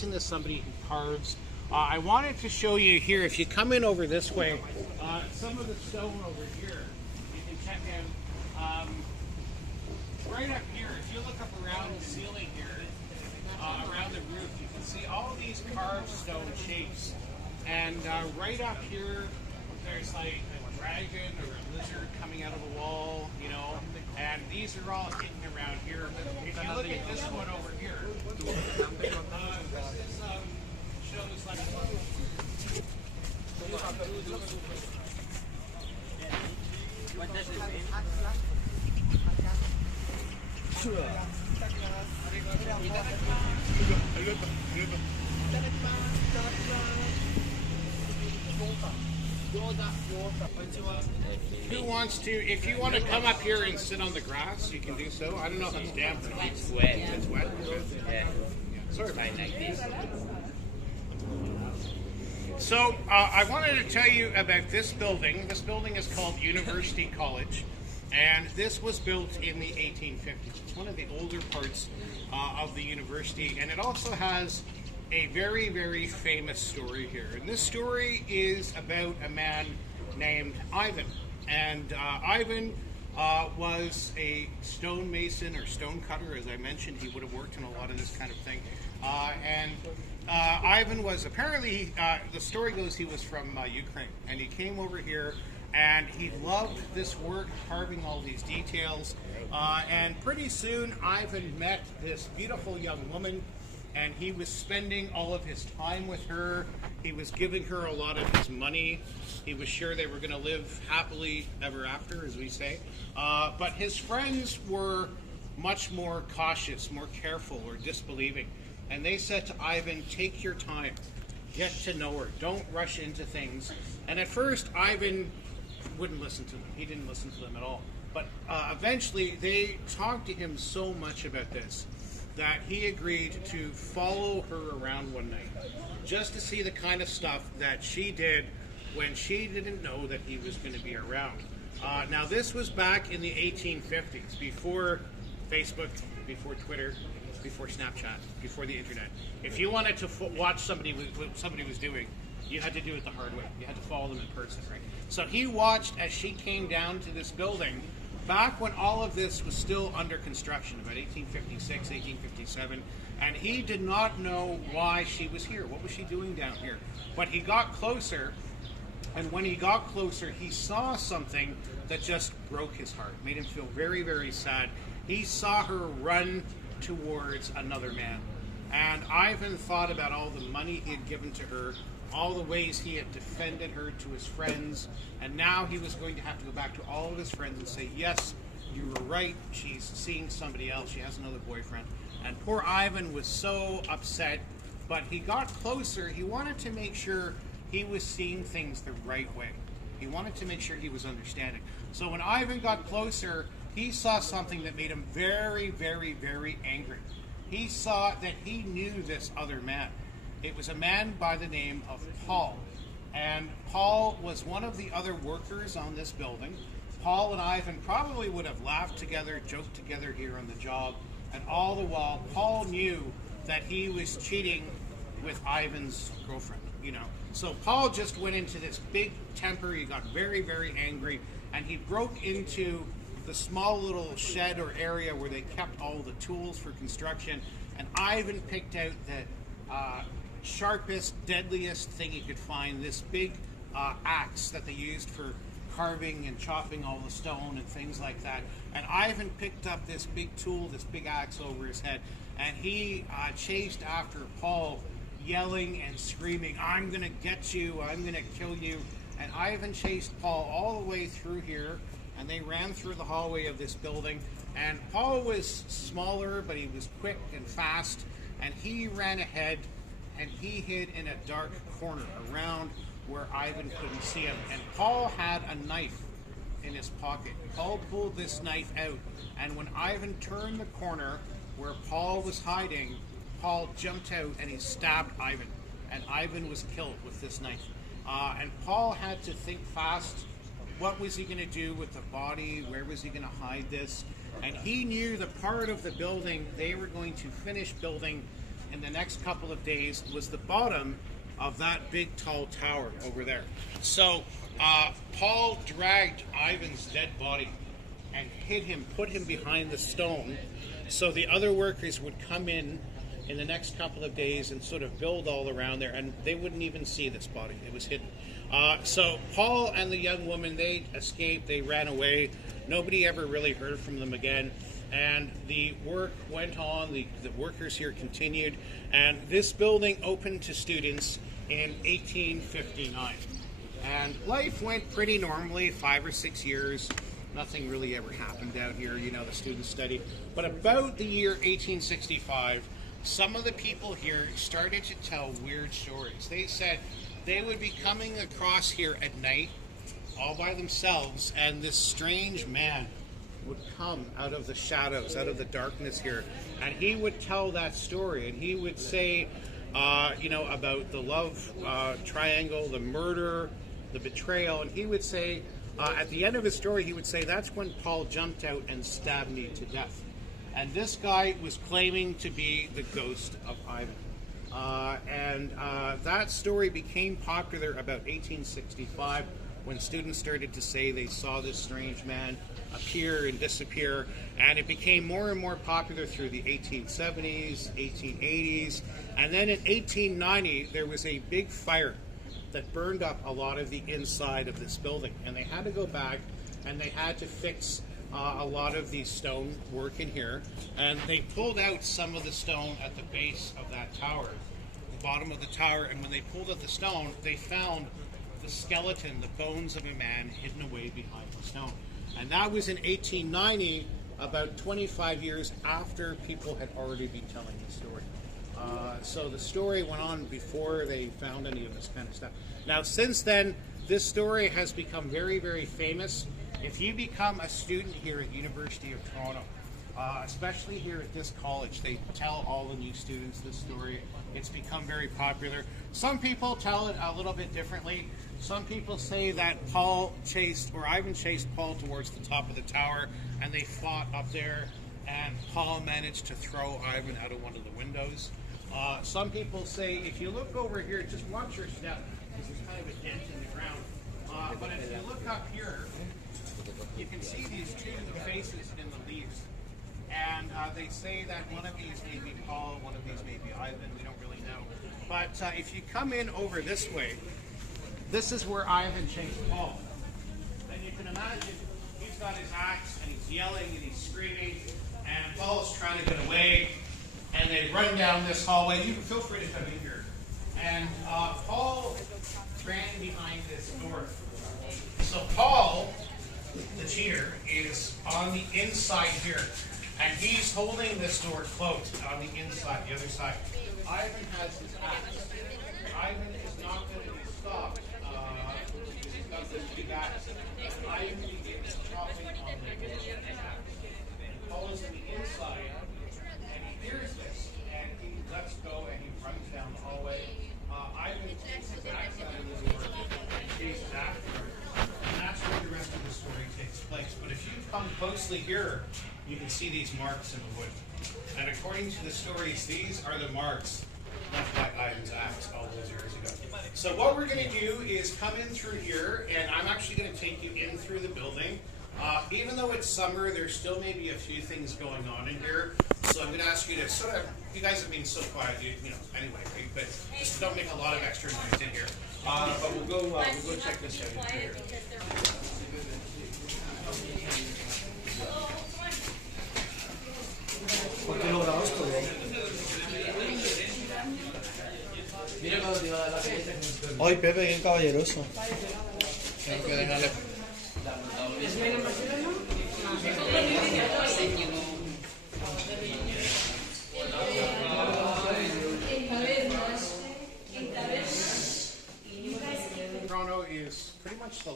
listen to somebody who carves. I wanted to show you here, if you come in over this way, some of the stone over here, you can check out. Right up here, if you look up around the ceiling here, around the roof, you can see all these carved stone shapes. And right up here, there's like a dragon or a lizard coming out of the wall, you know, and these are all hidden around here. If you look at this one over here, this shows like what does it mean? Who wants to, if you want to come up here and sit on the grass, you can do so. I don't know if it's damp or not. It's wet. It's wet? Yeah. Sorry. Fine like this. So I wanted to tell you about this building. This building is called University College, and this was built in the 1850s. It's one of the older parts of the university, and it also has a very, very famous story here. And this story is about a man named Ivan. And Ivan was a stonemason or stone cutter, as I mentioned. He would have worked in a lot of this kind of thing. Ivan was apparently, the story goes he was from Ukraine, and he came over here and he loved this work, carving all these details. And pretty soon Ivan met this beautiful young woman, and he was spending all of his time with her. He was giving her a lot of his money. He was sure they were going to live happily ever after, as we say. But his friends were much more cautious, more careful, or disbelieving. And they said to Ivan, take your time, get to know her, don't rush into things. And at first, Ivan wouldn't listen to them. He didn't listen to them at all. But eventually, they talked to him so much about this that he agreed to follow her around one night just to see the kind of stuff that she did when she didn't know that he was going to be around. Now, this was back in the 1850s, before Facebook, before Twitter, before Snapchat, before the internet. If you wanted to watch what somebody was doing, you had to do it the hard way. You had to follow them in person, right? So he watched as she came down to this building back when all of this was still under construction, about 1856, 1857, and he did not know why she was here. What was she doing down here? But he got closer, and when he got closer, he saw something that just broke his heart, made him feel very, very sad. He saw her run towards another man. And Ivan thought about all the money he had given to her, all the ways he had defended her to his friends, and now he was going to have to go back to all of his friends and say, yes, you were right, she's seeing somebody else, she has another boyfriend. And poor Ivan was so upset, but he got closer. He wanted to make sure he was seeing things the right way. He wanted to make sure he was understanding. So when Ivan got closer, he saw something that made him very, very, very angry. He saw that he knew this other man. It was a man by the name of Paul. And Paul was one of the other workers on this building. Paul and Ivan probably would have laughed together, joked together here on the job. And all the while, Paul knew that he was cheating with Ivan's girlfriend, you know. So Paul just went into this big temper. He got very, very angry. And he broke into the small little shed or area where they kept all the tools for construction. And Ivan picked out the sharpest, deadliest thing he could find, this big axe that they used for carving and chopping all the stone and things like that. And Ivan picked up this big tool, this big axe over his head, and he chased after Paul, yelling and screaming, I'm going to get you, I'm going to kill you. And Ivan chased Paul all the way through here, and they ran through the hallway of this building. And Paul was smaller, but he was quick and fast, and he ran ahead, and he hid in a dark corner around where Ivan couldn't see him. And Paul had a knife in his pocket. Paul pulled this knife out, and when Ivan turned the corner where Paul was hiding, Paul jumped out and he stabbed Ivan, and Ivan was killed with this knife. And Paul had to think fast. What was he going to do with the body? Where was he going to hide this? And he knew the part of the building they were going to finish building in the next couple of days was the bottom of that big tall tower over there. So Paul dragged Ivan's dead body and hid him, put him behind the stone, so the other workers would come in the next couple of days and sort of build all around there, and they wouldn't even see this body. It was hidden. So Paul and the young woman, they escaped, they ran away. Nobody ever really heard from them again. And the work went on, the workers here continued, and this building opened to students in 1859. And life went pretty normally, 5 or 6 years. Nothing really ever happened out here, you know, the students studied. But about the year 1865, some of the people here started to tell weird stories. They said they would be coming across here at night, all by themselves, and this strange man would come out of the shadows, out of the darkness here, and he would tell that story, and he would say, you know, about the love triangle, the murder, the betrayal, and he would say, at the end of his story, he would say, that's when Paul jumped out and stabbed me to death. And this guy was claiming to be the ghost of Ivan. That story became popular about 1865 when students started to say they saw this strange man appear and disappear, and it became more and more popular through the 1870s, 1880s, and then in 1890 there was a big fire that burned up a lot of the inside of this building, and they had to go back and they had to fix a lot of the stone work in here, and they pulled out some of the stone at the base of that tower, the bottom of the tower, and when they pulled out the stone, they found the skeleton, the bones of a man hidden away behind the stone. And that was in 1890, about 25 years after people had already been telling the story. So the story went on before they found any of this kind of stuff. Now, since then, this story has become very, very famous. If you become a student here at University of Toronto, especially here at this college, they tell all the new students this story. It's become very popular. Some people tell it a little bit differently. Some people say that Ivan chased Paul towards the top of the tower, and they fought up there, and Paul managed to throw Ivan out of one of the windows. Some people say, if you look over here, just watch your step, because there's kind of a dent in the ground. But if you look up here, you can see these two faces in the leaves. And they say that one of these may be Paul, one of these may be Ivan, we don't really know. But if you come in over this way, this is where Ivan chased Paul. And you can imagine, he's got his axe, and he's yelling, and he's screaming, and Paul's trying to get away, and they run down this hallway. You can feel free to come in here. And Paul ran behind this door. So Paul, the cheater, is on the inside here, and he's holding this door closed on the inside, the other side. Ivan has his axe. Ivan is not going to be stopped. He's got this big axe. Ivan begins chopping on the door. Paul is on the inside, and he hears this, and he lets go, and he runs down the hallway. Ivan takes his axe out of the door and chases after him. And that's where the rest of the story takes place. But if you come closely here, you can see these marks in the wood. And according to the stories, these are the marks left by Ivan's axe all those years ago. So what we're going to do is come in through here, and I'm actually going to take you in through the building. Even though it's summer, there still may be a few things going on in here. So I'm going to ask you to sort of, you guys have been so quiet, you know, anyway, right? But just don't make a lot of extra noise in here. But we'll go check this out in here. ¿Por qué lo grabas todo? Ay, Pepe, qué caballeroso. Tengo que dejarle. Toronto is pretty much the